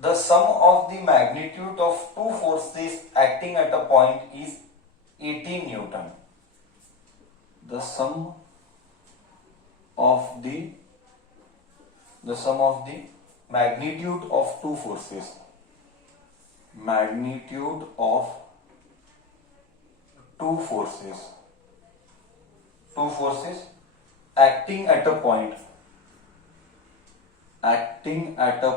The sum of the magnitude of two forces acting at a point is 18 Newton. The sum of the magnitude of two forces. Magnitude of two forces. Two forces acting at a point. Acting at a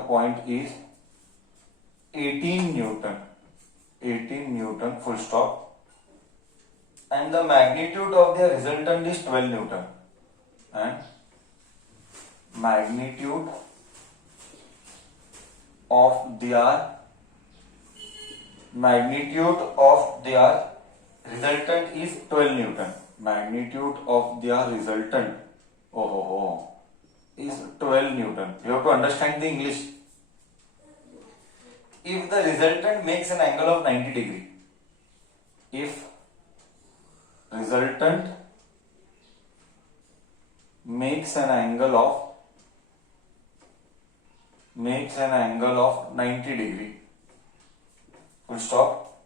point is 18 Newton. 18 Newton, full stop. And the magnitude of their resultant is 12 Newton. And magnitude of their resultant is 12 Newton. Magnitude of their resultant is 12 Newton. You have to understand the English. If the resultant makes an angle of 90 degree, if resultant makes an angle of 90 degree, full stop,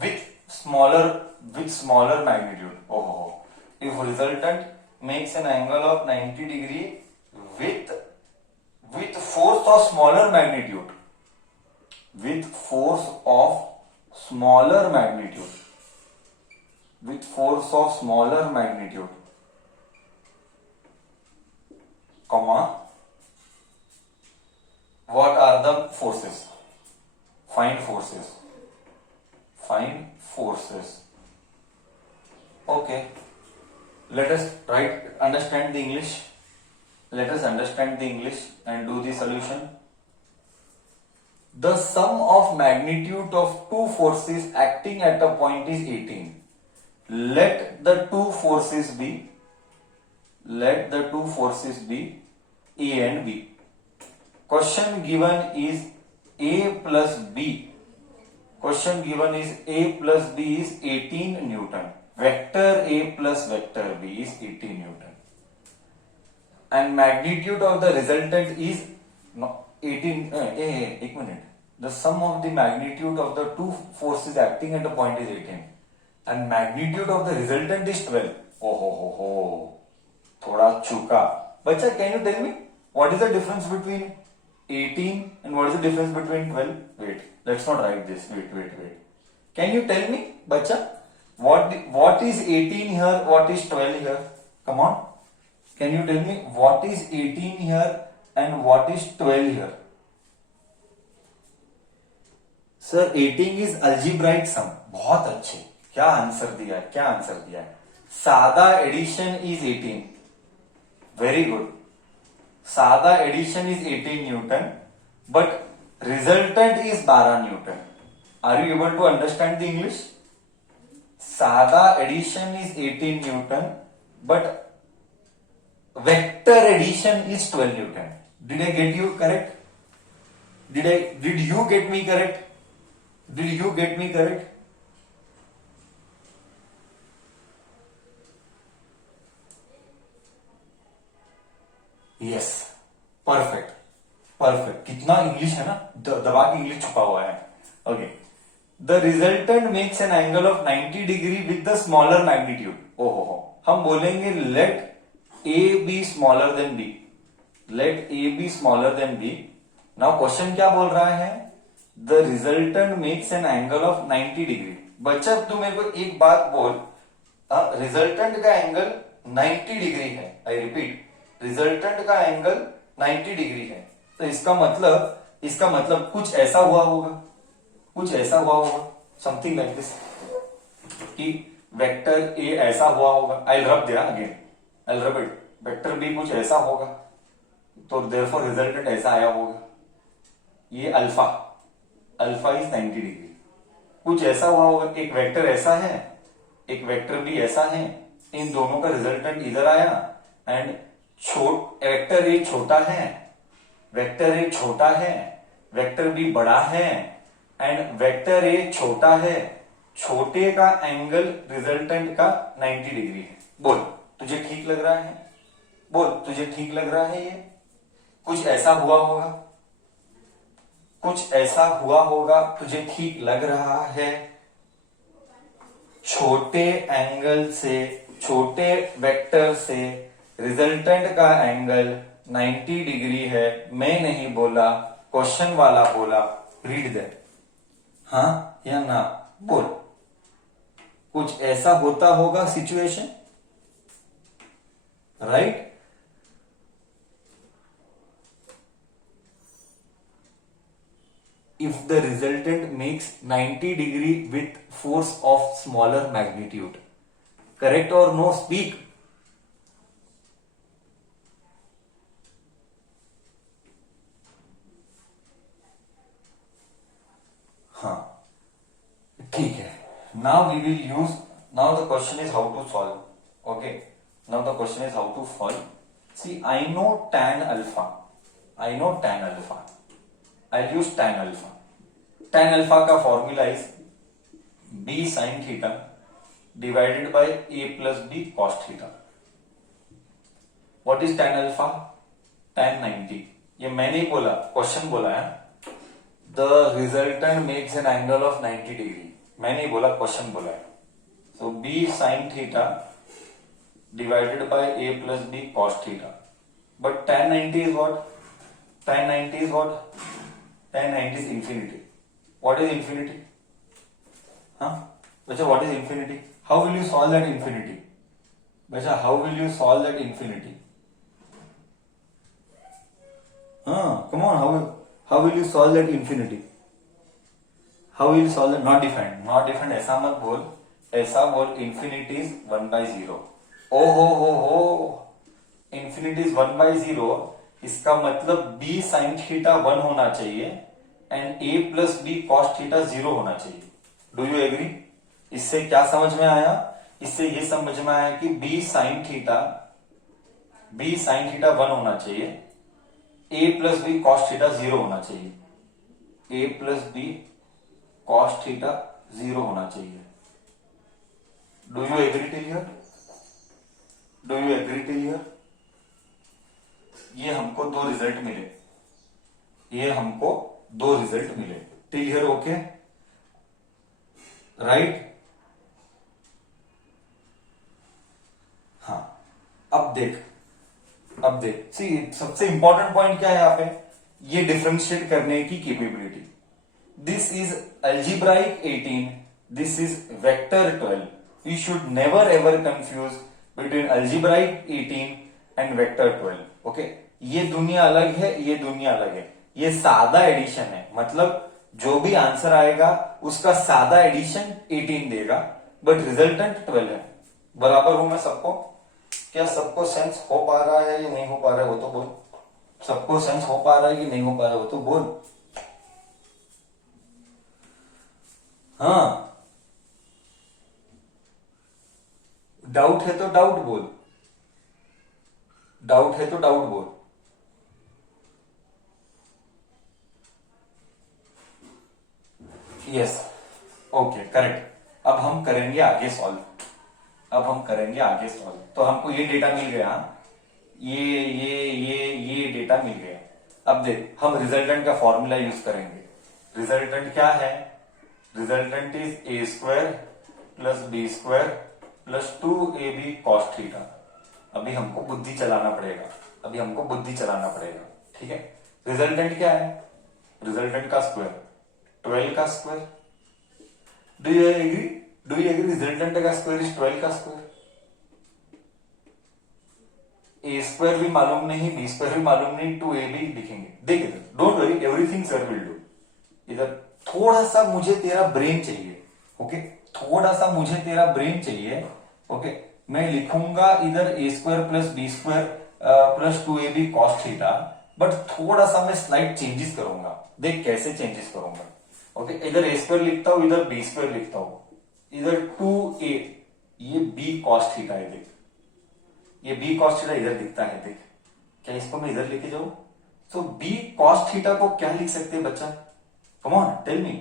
with smaller magnitude. If resultant makes an angle of 90 degree with force of smaller magnitude, comma, what are the forces? Find forces. Okay, let us understand the English. Let us understand the English and do the solution. The sum of magnitude of two forces acting at a point is 18. Let the two forces be A and B. Question given is A plus B. Question given is A plus B is 18 Newton. Vector A plus vector B is 18 Newton. And magnitude of the resultant is 18. The sum of the magnitude of the two forces acting at a point is 18. And magnitude of the resultant is 12. Thoda chuka. Bacha, can you tell me what is the difference between 18 and what is the difference between 12? Wait, let's not write this. Wait. Can you tell me, bacha, what is 18 here, what is 12 here? Come on. Can you tell me what is 18 here and what is 12 here? Sir, 18 is algebraic sum. बहुत अच्छे. क्या answer दिया है? सादा addition is 18. Very good. सादा addition is 18 Newton, but resultant is 12 Newton. Are you able to understand the English? सादा addition is 18 Newton, but vector addition is 12 Newton. Did I get you correct? Did you get me correct? Did you get me correct? Yes. Perfect. कितना English है ना, दबा के English छुपा हुआ है. Okay. The resultant makes an angle of 90 degree with the smaller magnitude. हम बोलेंगे let A be smaller than B. Let A be smaller than B. Now question क्या बोल रहा है? The resultant makes an angle of 90 degree. बच्चा तू मेरे को एक बात बोल, रिजल्टेंट का एंगल 90 डिग्री है. आई रिपीट, रिजल्टेंट का एंगल 90 डिग्री है. तो इसका मतलब कुछ ऐसा हुआ होगा, समथिंग लाइक दिस, कि वेक्टर ए ऐसा हुआ होगा. आई रब दिया again, I rub it. Vector B कुछ ऐसा होगा, तो देयरफॉर रिजल्टेंट ऐसा आया होगा. ये अल्फा इज 90 डिग्री. कुछ ऐसा हुआ होगा, एक वेक्टर ऐसा है, एक वेक्टर भी ऐसा है. इन दोनों का रिजल्टेंट इधर आया एंड वेक्टर ए छोटा है, वेक्टर बी बड़ा है एंड वेक्टर ए छोटा है. छोटे का एंगल रिजल्टेंट का 90 डिग्री है. बोल, तुझे ठीक लग रहा है? बोल, तुझे ठीक लग रहा है ये? कुछ ऐसा हुआ होगा, कुछ ऐसा हुआ होगा, तुझे ठीक लग रहा है? छोटे एंगल से, छोटे वेक्टर से रिजल्टेंट का एंगल 90 डिग्री है। मैं नहीं बोला, क्वेश्चन वाला बोला। Read that. हाँ या ना? बोल। कुछ ऐसा होता होगा situation, right? If the resultant makes 90 degree with force of smaller magnitude. Correct or no? Speak. हाँ, ठीक है. Now we will use, now the question is how to solve. Okay, now the question is how to solve. See, I know tan alpha, I know tan alpha. I'll use tan alpha. Tan alpha का formula is b sin theta divided by a plus b cos theta. What is tan alpha? Tan 90. ये मैंने ही बोला, question बोला है. The resultant makes an angle of 90 degree. मैंने ही बोला, question बोला है. So b sin theta divided by a plus b cos theta. But tan 90 is what? Tan 90 is what? Tan 90 is infinity. What is infinity? Huh? Bacha, what is infinity? How will you solve that infinity? Bacha, how will you solve that infinity? Come on, how will you solve that infinity? How will you solve that? Not defined. Not defined. ऐसा मत बोल. ऐसा बोल, infinity is 1/0. हो. Infinity is 1/0. इसका मतलब b sin theta 1 होना चाहिए and a plus b cos theta 0 होना चाहिए. Do you agree? इससे क्या समझ में आया? इससे ये समझ में आया कि b sin थीटा 1 होना चाहिए, a plus b cos theta 0 होना चाहिए. a plus b cos theta 0 होना चाहिए. Do you agree till here? Do you agree till here? ये हमको दो रिजल्ट मिले. ये हमको दो रिजल्ट मिले. Till here okay? राइट? हाँ, अब देख. सी, सबसे इंपॉर्टेंट पॉइंट क्या है यहां पे? ये डिफरेंशिएट करने की capability. This is algebraic 18, this is vector 12. You should never ever confuse between algebraic 18 and vector 12. Okay, ये दुनिया अलग है, ये दुनिया अलग है. ये सादा एडिशन है, मतलब जो भी आंसर आएगा उसका सादा एडिशन 18 देगा, बट रिजल्टेंट 12 है. बराबर हूं मैं सबको? क्या सबको सेंस हो पा रहा है या नहीं हो पा रहा है वो तो बोल. सबको सेंस हो पा रहा है कि नहीं हो पा रहा है वो तो बोल. हाँ, डाउट है तो डाउट बोल. डाउट है तो डाउट बोल. Yes, okay, correct. अब हम करेंगे आगे सॉल्व. तो हमको ये डेटा मिल गया. ये डेटा मिल गया. अब देख, हम रिजल्टेंट का फॉर्मूला यूज करेंगे. रिजल्टेंट क्या है? Resultant is a square plus b square plus 2ab cos theta. अभी हमको बुद्धि चलाना पड़ेगा. ठीक है? रिजल्टेंट क्या है? रिजल्टेंट का स्क्वायर 12 का square. Do you agree? Resultant का स्क्वायर इज 12 का स्क्वायर. ए स्क्वायर भी मालूम नहीं, बी स्क्वायर भी मालूम नहीं, 2ab लिखेंगे. देख इधर, don't worry, everything sir will do. इधर थोड़ा सा मुझे तेरा ब्रेन चाहिए. ओके, थोड़ा सा मुझे तेरा ब्रेन चाहिए. ओके, मैं लिखूंगा इधर a square plus b square plus 2ab cos theta, but थोड़ा सा मैं स्लाइड चेंजेस करूंगा. देख कैसे चेंजेस करूंगा. ओके, इधर ए स्क्वायर लिखता हूं, इधर बी स्क्वायर लिखता हूं, इधर 2a, ये b cos थीटा है. देख, ये b cos थीटा इधर दिखता है. देख, क्या इसको मैं इधर लेके जाऊं? तो b cos थीटा को क्या लिख सकते हैं बच्चा? Come on, tell me.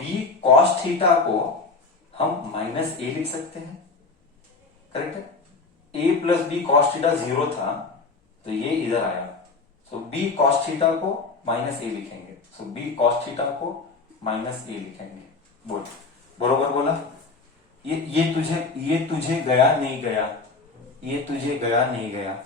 b cos theta को हम माइनस a लिख सकते हैं. करेक्ट है? a plus b cos theta 0 था, तो ये इधर आया। सो बी कॉस थीटा को माइनस ए लिखेंगे। सो बी कॉस थीटा को माइनस ए लिखेंगे। बोल, बरोबर बोला? ये तुझे गया नहीं गया? ये तुझे गया नहीं गया?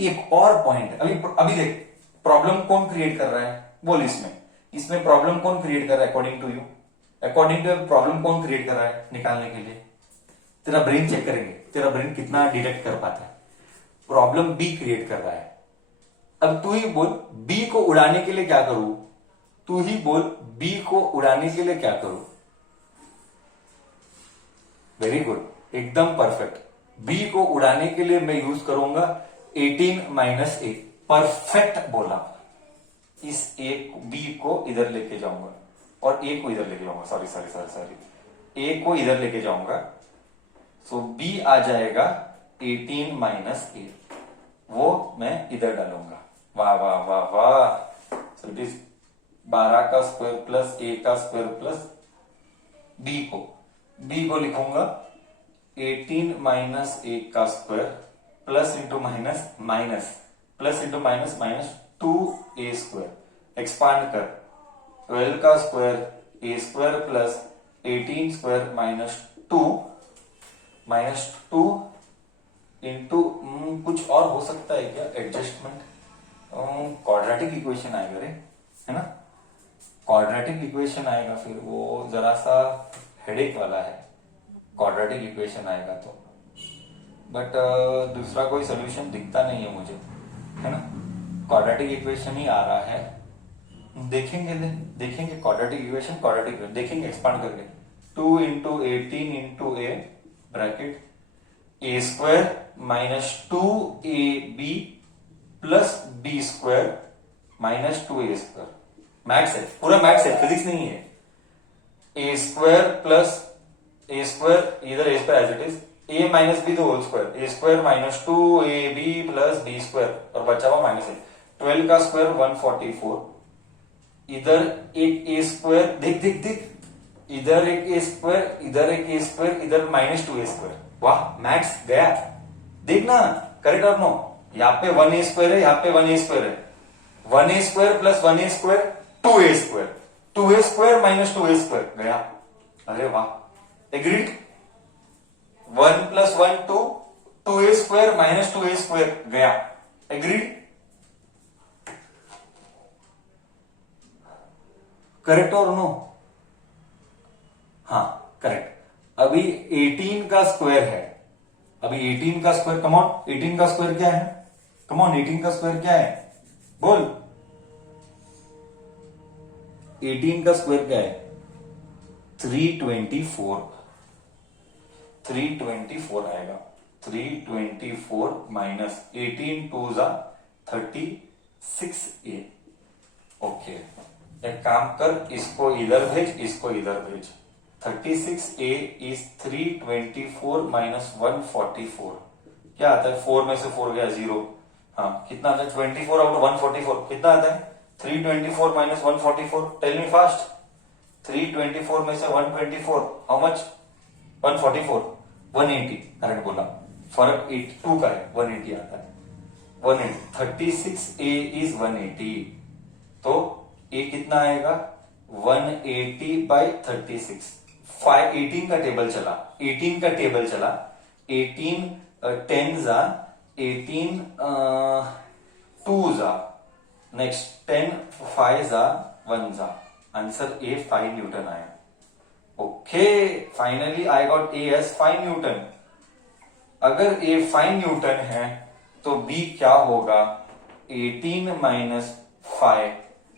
एक और पॉइंट, अभी देख, प्रॉब्लम कौन क्रिएट कर रहा है? बोल, इसमें प्रॉब्लम कौन क्रिएट कर रहा है according to you? According to problem कौन क्रिएट कर रहा है निकालने के लिए? तेरा ब्रेन चेक करेंगे, तेरा ब्रेन कितना डिटेक्ट कर पाता है। प्रॉब्लम बी क्रिएट कर रहा है। अब तू ही बोल, बी को उड़ाने के लिए क्या करूं? तू ही बोल, बी को उड़ाने के लिए क्या करूं? वेरी गुड, एकदम परफेक्ट। बी को उड़ाने के लिए मैं यूज करूंगा 18 माइनस ए। परफेक्ट बोला। इस ए बी को इधर लेके जाऊंगा और ए को इधर लेके जाऊंगा, सॉरी, ए को इधर लेके जाऊंगा। सो बी आ जाएगा 18 माइनस ए, वो मैं इधर डालूंगा। वाह वाह वाह वाह। सो इट इज 12 का स्क्वायर प्लस ए का स्क्वायर प्लस बी को लिखूंगा 18 माइनस ए का square plus into minus minus plus into minus minus 2a square. Expand कर, 12 का square a square plus 18 square minus 2 into कुछ और हो सकता है क्या? एडजस्टमेंट, क्वाड्रेटिक इक्वेशन आएगा रे, है ना? क्वाड्रेटिक इक्वेशन आएगा, फिर वो जरा सा हेडेक वाला है। क्वाड्रेटिक इक्वेशन आएगा तो, बट दूसरा कोई सोल्यूशन दिखता नहीं है मुझे, है ना? क्वाड्रेटिक इक्वेशन ही आ रहा है। देखेंगे क्वाड्रेटिक इक्वेशन देखेंगे एक्सपांड करके। 2 into 18 into a bracket a square minus 2ab plus b square minus 2a square. Maths है, पूरा मैथ्स है, फिजिक्स नहीं है। A square plus a square, इधर a square as it is, a minus b the whole square, a square minus 2ab plus b square और बचा हुआ minus ए। 12 का स्क्वायर 144, इधर एक ए स्क्वायर, देख, इधर एक ए स्क्वायर, इधर एक ए स्क्वायर, इधर माइनस 2a स्क्वायर। वाह, मैथ्स गया। देखना करेक्ट और नो। यहाँ पे 1a स्क्वायर है, यहाँ पे 1a स्क्वायर है। 1a square plus 1a square 2a square, 2a square minus 2a square गया। अरे वाह, agreed. 1 plus 1 2, 2a square minus 2a square गया। एग्रीड, करेक्ट और नो? हाँ करेक्ट। अभी 18 का स्क्वायर है, अभी 18 का स्क्वायर, कमॉन 18 का स्क्वायर क्या है? कमॉन 18 का स्क्वायर क्या है? बोल, 18 का स्क्वायर क्या है? 324 आएगा। 324 माइनस 18 2 जा 36a। ओके, एक काम कर, इसको इधर भेज, इसको इधर भेज। 36a is 324 minus 144। क्या आता है? 4 में से 4 गया 0। हाँ, कितना आता है? 24 आउट 144 कितना आता है? 324 माइनस 144। Tell me fast. 324 में से 124 हाउ मच? 144, 180। करेक्ट बोला, फर्क 82 का है, 180 आता है। 180, 36a इज 180, तो ए कितना आएगा? 180 बाई 36। 18 का टेबल चला, 18 का टेबल चला। 18 10 जा, 18 2 जा, नेक्स्ट 10 5 जा, 1 जा। आंसर ए 5 न्यूटन आया। Okay, finally I got a as 5 newton. अगर ए 5 न्यूटन है तो बी क्या होगा? 18 माइनस 5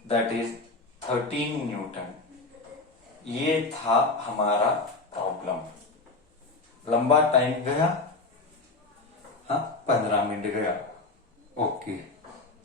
दैट इज 13 न्यूटन। ये था हमारा प्रॉब्लम। लंबा टाइम गया, हाँ 15 मिनट गया। ओके।